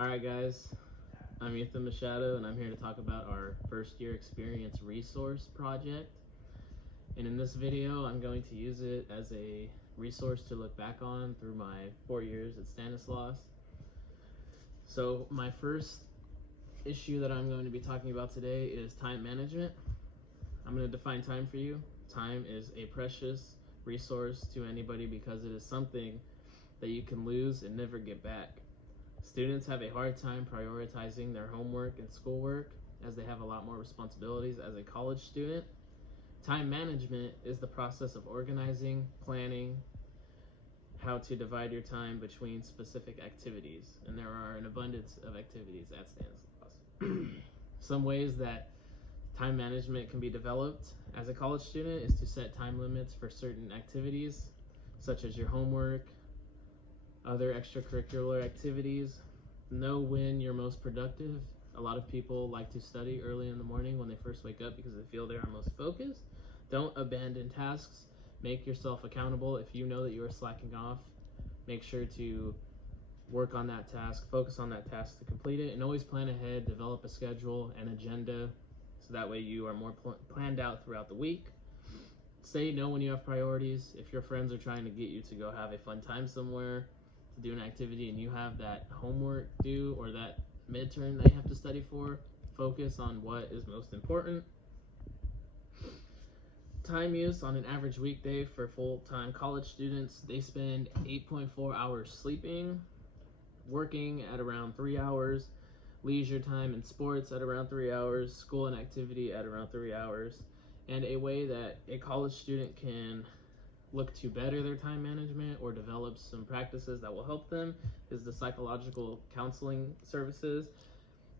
Alright guys, I'm Ethan Machado and I'm here to talk about our first year experience resource project. And in this video, I'm going to use it as a resource to look back on through my 4 years at Stanislaus. So my first issue that I'm going to be talking about today is time management. I'm going to define time for you. Time is a precious resource to anybody because it is something that you can lose and never get back. Students have a hard time prioritizing their homework and schoolwork as they have a lot more responsibilities as a college student. Time management is the process of organizing, planning, how to divide your time between specific activities, and there are an abundance of activities at Stanislaus. Some ways that time management can be developed as a college student is to set time limits for certain activities, such as your homework, other extracurricular activities. Know when you're most productive. A lot of people like to study early in the morning when they first wake up because they feel they are most focused. Don't abandon tasks. Make yourself accountable. If you know that you are slacking off, make sure to work on that task, focus on that task to complete it, and always plan ahead, develop a schedule and agenda so that way you are more planned out throughout the week. Say no when you have priorities. If your friends are trying to get you to go have a fun time somewhere, to do an activity, and you have that homework due or that midterm that you have to study for, focus on what is most important. Time use on an average weekday for full-time college students, they spend 8.4 hours sleeping, working at around 3 hours, leisure time and sports at around 3 hours, school and activity at around 3 hours. And a way that a college student can look to better their time management or develop some practices that will help them is the psychological counseling services.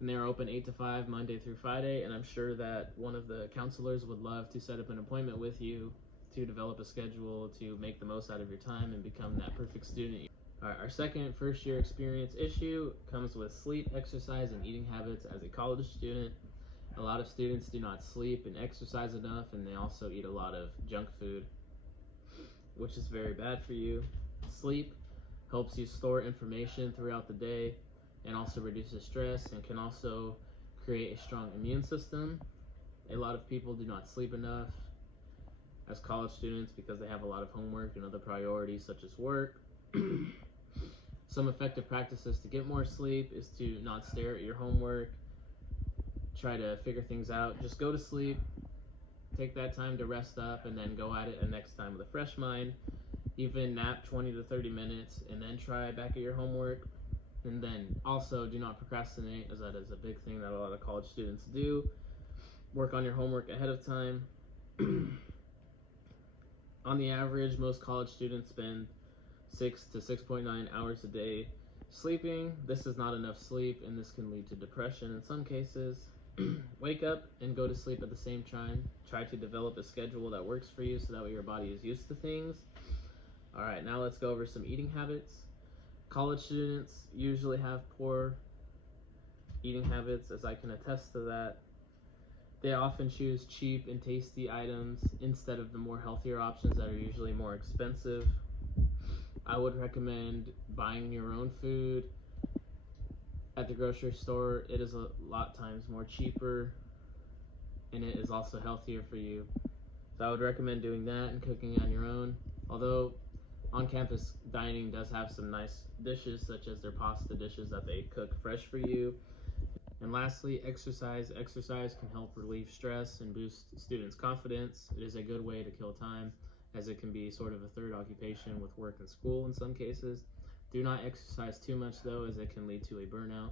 And they're open 8 to 5 Monday through Friday, and I'm sure that one of the counselors would love to set up an appointment with you to develop a schedule to make the most out of your time and become that perfect student. All right, our second first year experience issue comes with sleep, exercise, and eating habits as a college student. A lot of students do not sleep and exercise enough, and they also eat a lot of junk food, which is very bad for you. Sleep helps you store information throughout the day and also reduces stress and can also create a strong immune system. A lot of people do not sleep enough as college students because they have a lot of homework and other priorities such as work. Some effective practices to get more sleep is to not stare at your homework, try to figure things out, just go to sleep, take that time to rest up, and then go at it the next time with a fresh mind. Even nap 20 to 30 minutes and then try back at your homework. And then also do not procrastinate, as that is a big thing that a lot of college students do. Work on your homework ahead of time. On the average, most college students spend 6 to 6.9 hours a day sleeping. This is not enough sleep, and this can lead to depression in some cases. Wake up and go to sleep at the same time. Try to develop a schedule that works for you so that way your body is used to things. All right, now let's go over some eating habits. College students usually have poor eating habits, as I can attest to that. They often choose cheap and tasty items instead of the more healthier options that are usually more expensive. I would recommend buying your own food at the grocery store. It is a lot times more cheaper, and it is also healthier for you. So I would recommend doing that and cooking on your own. Although on-campus dining does have some nice dishes, such as their pasta dishes that they cook fresh for you. And lastly, exercise. Exercise can help relieve stress and boost students' confidence. It is a good way to kill time, as it can be sort of a third occupation with work and school in some cases. Do not exercise too much though, as it can lead to a burnout.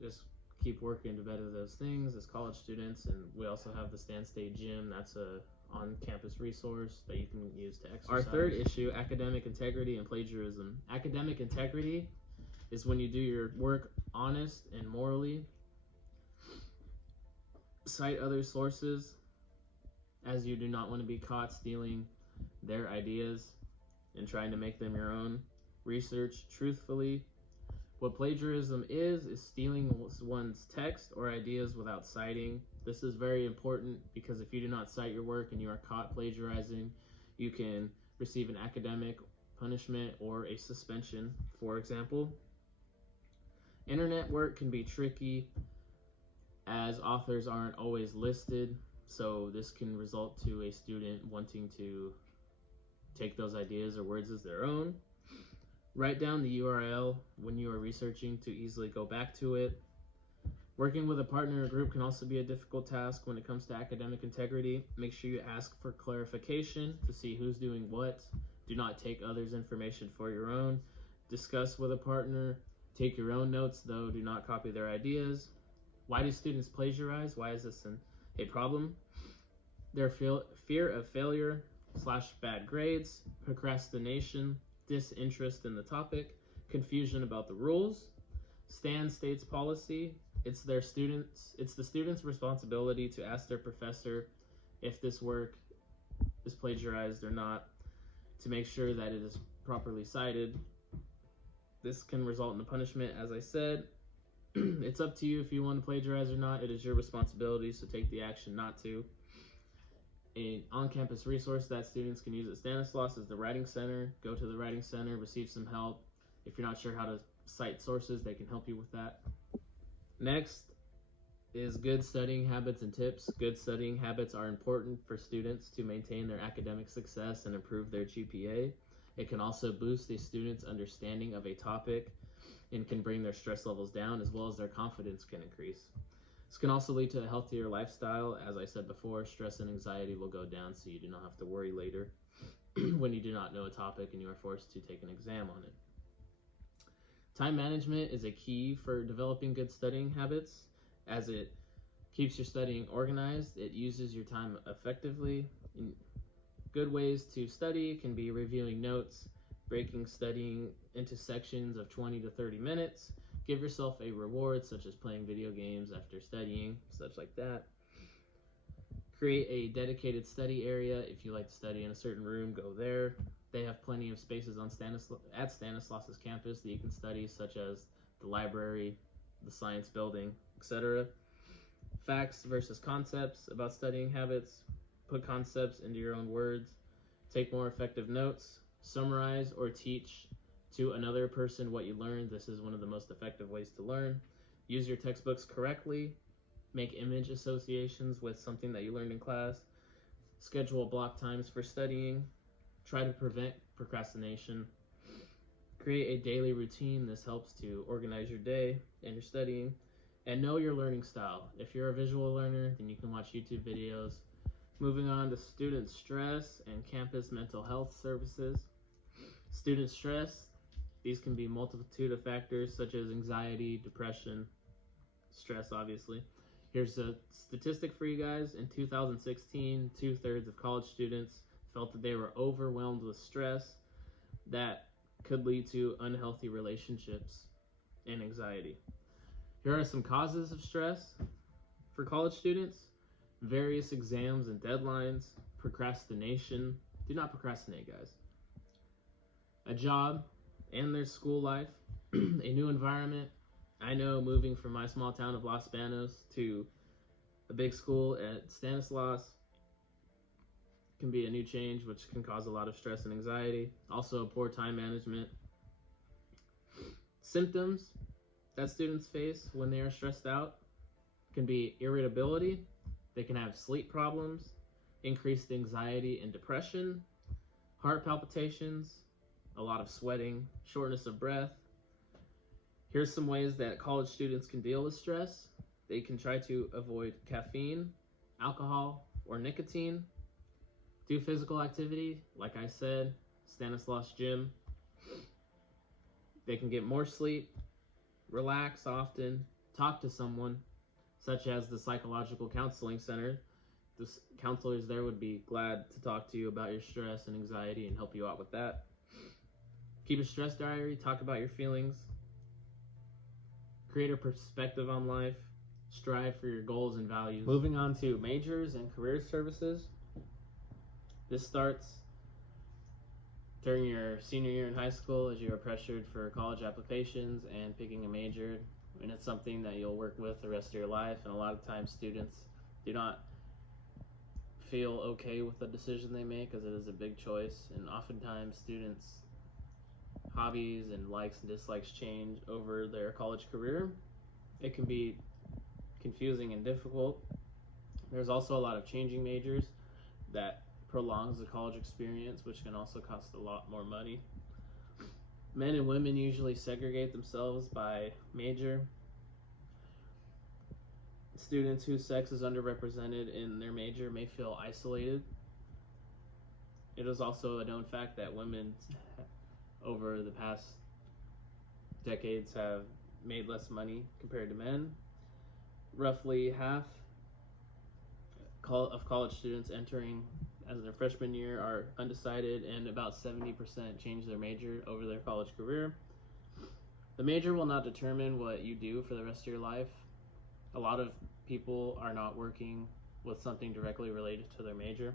Just keep working to better those things as college students. And we also have the Stan State Gym. That's a on-campus resource that you can use to exercise. Our third issue, academic integrity and plagiarism. Academic integrity is when you do your work honest and morally. Cite other sources, as you do not want to be caught stealing their ideas and trying to make them your own. Research truthfully. What plagiarism is stealing one's text or ideas without citing. This is very important because if you do not cite your work and you are caught plagiarizing, you can receive an academic punishment or a suspension, for example. Internet work can be tricky as authors aren't always listed, so this can result to a student wanting to take those ideas or words as their own. Write down the URL when you are researching to easily go back to it. Working with a partner or group can also be a difficult task when it comes to academic integrity. Make sure you ask for clarification to see who's doing what. Do not take others' information for your own. Discuss with a partner. Take your own notes, though do not copy their ideas. Why do students plagiarize? Why is this a problem? Their fear of failure / bad grades, procrastination, disinterest in the topic, confusion about the rules. Stan states policy. It's the student's responsibility to ask their professor if this work is plagiarized or not, to make sure that it is properly cited. This can result in a punishment, as I said. It's up to you if you want to plagiarize or not. It is your responsibility, so take the action not to. An on-campus resource that students can use at Stanislaus is the Writing Center. Go to the Writing Center, receive some help. If you're not sure how to cite sources, they can help you with that. Next is good studying habits and tips. Good studying habits are important for students to maintain their academic success and improve their GPA. It can also boost a student's understanding of a topic and can bring their stress levels down, as well as their confidence can increase. This can also lead to a healthier lifestyle. As I said before, stress and anxiety will go down, so you do not have to worry later when you do not know a topic and you are forced to take an exam on it. Time management is a key for developing good studying habits, as it keeps your studying organized. It uses your time effectively. Good ways to study can be reviewing notes, breaking studying into sections of 20 to 30 minutes. Give yourself a reward, such as playing video games after studying, such like that. Create a dedicated study area. If you like to study in a certain room, go there. They have plenty of spaces at Stanislaus's campus that you can study, such as the library, the science building, etc. Facts versus concepts about studying habits. Put concepts into your own words. Take more effective notes. Summarize or teach to another person what you learned. This is one of the most effective ways to learn. Use your textbooks correctly. Make image associations with something that you learned in class. Schedule block times for studying. Try to prevent procrastination. Create a daily routine. This helps to organize your day and your studying. And know your learning style. If you're a visual learner, then you can watch YouTube videos. Moving on to student stress and campus mental health services. Student stress. These can be a multitude of factors such as anxiety, depression, stress, obviously. Here's a statistic for you guys. In 2016, 2/3 of college students felt that they were overwhelmed with stress that could lead to unhealthy relationships and anxiety. Here are some causes of stress for college students: various exams and deadlines, procrastination. Do not procrastinate, guys. A job and their school life, a new environment. I know moving from my small town of Los Banos to a big school at Stanislaus can be a new change, which can cause a lot of stress and anxiety. Also, poor time management. Symptoms that students face when they are stressed out can be irritability. They can have sleep problems, increased anxiety and depression, heart palpitations, a lot of sweating, shortness of breath. Here's some ways that college students can deal with stress. They can try to avoid caffeine, alcohol, or nicotine. Do physical activity, like I said, Stanislaus Gym. They can get more sleep, relax often, talk to someone, such as the Psychological Counseling Center. The counselors there would be glad to talk to you about your stress and anxiety and help you out with that. Keep a stress diary, talk about your feelings. Create a perspective on life. Strive for your goals and values. Moving on to majors and career services. This starts during your senior year in high school as you are pressured for college applications and picking a major. And it's something that you'll work with the rest of your life. And a lot of times students do not feel okay with the decision they make, as it is a big choice. And oftentimes students hobbies and likes and dislikes change over their college career. It can be confusing and difficult. There's also a lot of changing majors that prolongs the college experience, which can also cost a lot more money. Men and women usually segregate themselves by major. Students whose sex is underrepresented in their major may feel isolated. It is also a known fact that women over the past decades have made less money compared to men. Roughly half of college students entering as their freshman year are undecided, and about 70% change their major over their college career. The major will not determine what you do for the rest of your life. A lot of people are not working with something directly related to their major.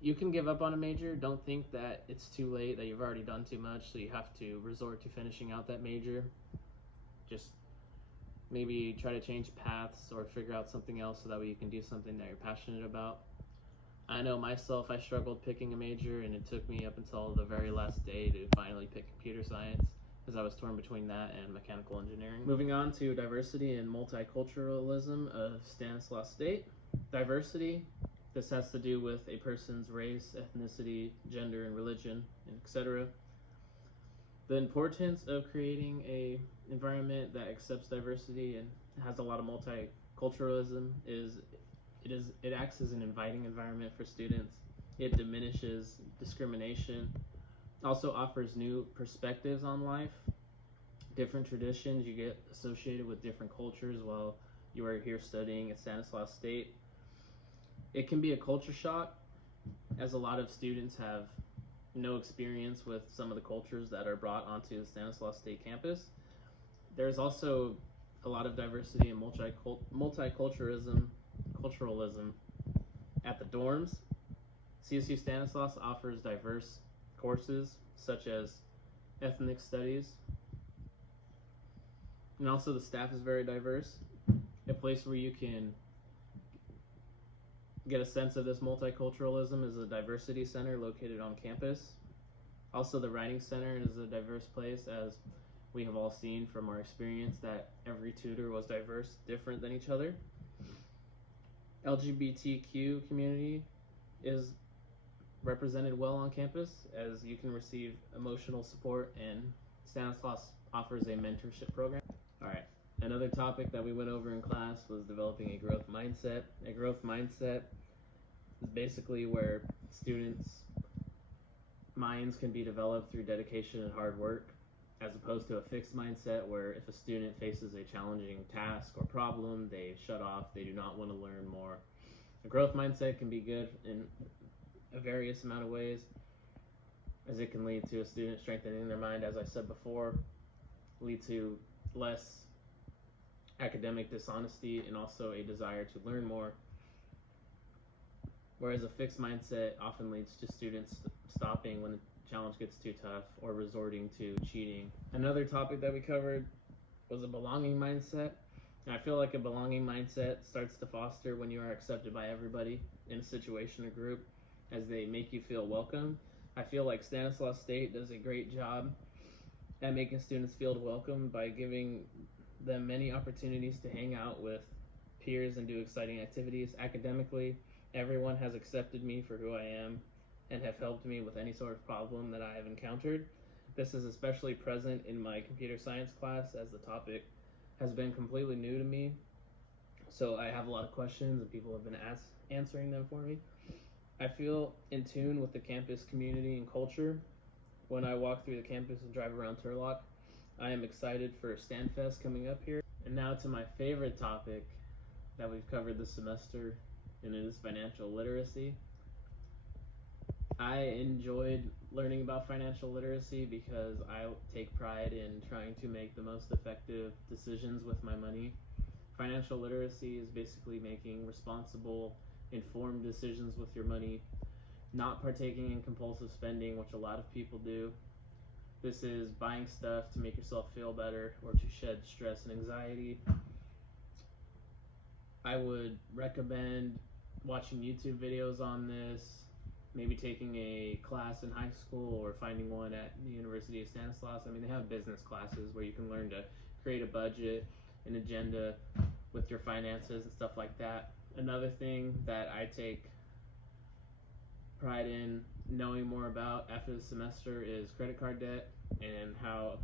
You can give up on a major. Don't think that it's too late, that you've already done too much, so you have to resort to finishing out that major. Just maybe try to change paths or figure out something else so that way you can do something that you're passionate about. I know myself, I struggled picking a major, and it took me up until the very last day to finally pick computer science, because I was torn between that and mechanical engineering. Moving on to diversity and multiculturalism of Stanislaus State. Diversity, this has to do with a person's race, ethnicity, gender, and religion, and etc. The importance of creating a environment that accepts diversity and has a lot of multiculturalism is it acts as an inviting environment for students. It diminishes discrimination, also offers new perspectives on life, different traditions. You get associated with different cultures while you are here studying at Stanislaus State. It can be a culture shock, as a lot of students have no experience with some of the cultures that are brought onto the Stanislaus State campus. There's also a lot of diversity and multiculturalism at the dorms. CSU Stanislaus offers diverse courses such as ethnic studies, and also the staff is very diverse. A place where you can get a sense of this multiculturalism is the Diversity Center located on campus. Also, the Writing Center is a diverse place, as we have all seen from our experience that every tutor was diverse, different than each other. LGBTQ community is represented well on campus, as you can receive emotional support, and Stanislaus offers a mentorship program. All right, another topic that we went over in class was developing a growth mindset. A growth mindset is basically where students' minds can be developed through dedication and hard work, as opposed to a fixed mindset where if a student faces a challenging task or problem, they shut off, they do not want to learn more. A growth mindset can be good in a various amount of ways, as it can lead to a student strengthening their mind, as I said before, lead to less academic dishonesty, and also a desire to learn more. Whereas a fixed mindset often leads to students stopping when the challenge gets too tough or resorting to cheating. Another topic that we covered was a belonging mindset. And I feel like a belonging mindset starts to foster when you are accepted by everybody in a situation or group, as they make you feel welcome. I feel like Stanislaus State does a great job at making students feel welcome by giving them many opportunities to hang out with peers and do exciting activities. Academically, everyone has accepted me for who I am and have helped me with any sort of problem that I have encountered. This is especially present in my computer science class, as the topic has been completely new to me. So I have a lot of questions and people have been answering them for me. I feel in tune with the campus community and culture. When I walk through the campus and drive around Turlock, I am excited for StanFest coming up here. And now to my favorite topic that we've covered this semester, and it is financial literacy. I enjoyed learning about financial literacy because I take pride in trying to make the most effective decisions with my money. Financial literacy is basically making responsible, informed decisions with your money, not partaking in compulsive spending, which a lot of people do. This is buying stuff to make yourself feel better or to shed stress and anxiety. I would recommend watching YouTube videos on this, maybe taking a class in high school or finding one at the University of Stanislaus. I mean, they have business classes where you can learn to create a budget, an agenda with your finances and stuff like that. Another thing that I take pride in knowing more about after the semester is credit card debt and how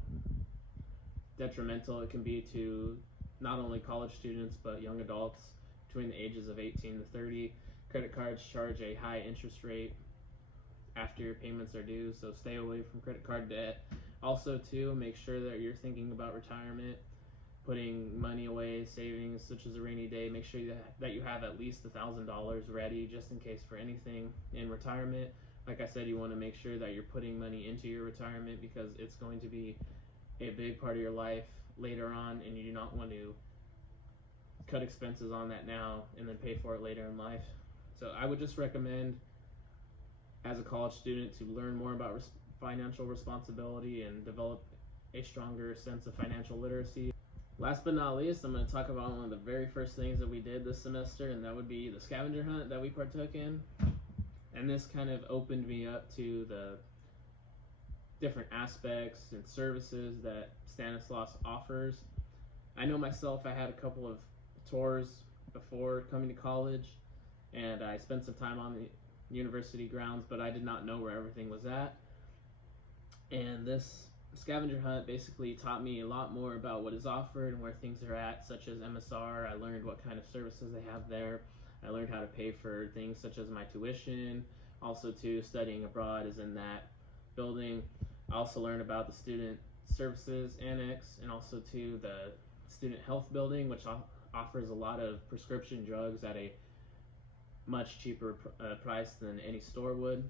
detrimental it can be to not only college students but young adults between the ages of 18 to 30. Credit cards charge a high interest rate after your payments are due, so stay away from credit card debt. Also, too, make sure that you're thinking about retirement, putting money away, savings such as a rainy day. Make sure that you have at least $1,000 ready just in case for anything in retirement. Like I said, you want to make sure that you're putting money into your retirement because it's going to be a big part of your life later on, and you do not want to cut expenses on that now and then pay for it later in life. So I would just recommend, as a college student, to learn more about financial responsibility and develop a stronger sense of financial literacy. Last but not least, I'm going to talk about one of the very first things that we did this semester, and that would be the scavenger hunt that we partook in. And this kind of opened me up to the different aspects and services that Stanislaus offers. I know myself, I had a couple of tours before coming to college, and I spent some time on the university grounds, but I did not know where everything was at. And this scavenger hunt basically taught me a lot more about what is offered and where things are at, such as MSR. I learned what kind of services they have there. I learned how to pay for things such as my tuition. Also, too, studying abroad is in that building. I also learned about the student services annex, and also too the student health building, which offers a lot of prescription drugs at a much cheaper price than any store would.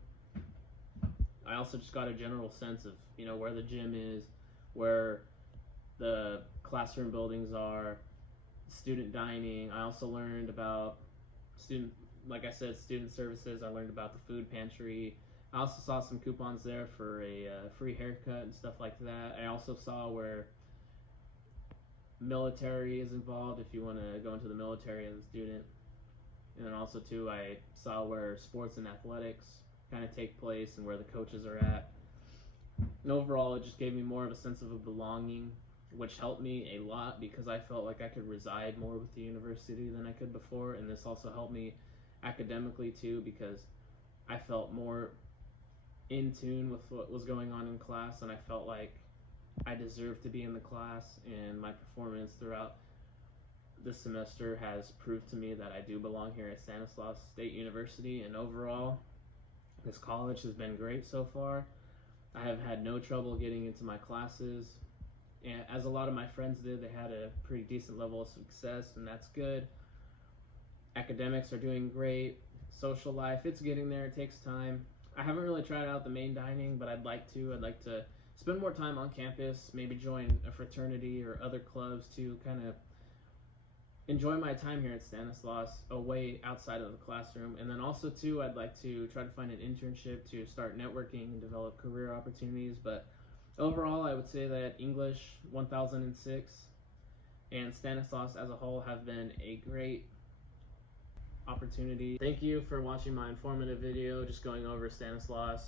I also just got a general sense of, where the gym is, where the classroom buildings are, student dining. I also learned about like I said, student services. I learned about the food pantry. I also saw some coupons there for a free haircut and stuff like that. I also saw where military is involved if you want to go into the military as a student. And then also, too, I saw where sports and athletics kind of take place and where the coaches are at. And overall, it just gave me more of a sense of a belonging, which helped me a lot because I felt like I could reside more with the university than I could before. And this also helped me academically, too, because I felt more in tune with what was going on in class, and I felt like I deserved to be in the class, and my performance throughout this semester has proved to me that I do belong here at Stanislaus State University. And overall, this college has been great so far. I have had no trouble getting into my classes, and as a lot of my friends did, they had a pretty decent level of success, and that's good. Academics are doing great. Social life, it's getting there. It takes time. I haven't really tried out the main dining, but I'd like to. I'd like to spend more time on campus, maybe join a fraternity or other clubs to kind of enjoy my time here at Stanislaus away outside of the classroom. And then also, too, I'd like to try to find an internship to start networking and develop career opportunities. But overall, I would say that English 1006 and Stanislaus as a whole have been a great opportunity. Thank you for watching my informative video, just going over Stanislaus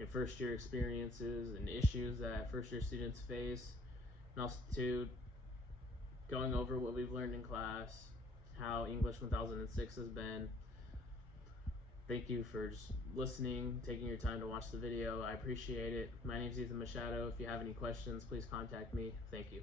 and first year experiences and issues that first year students face, and also too going over what we've learned in class, how English 1006 has been. Thank you for just listening, taking your time to watch the video. I appreciate it. My name is Ethan Machado. If you have any questions, please contact me. Thank you.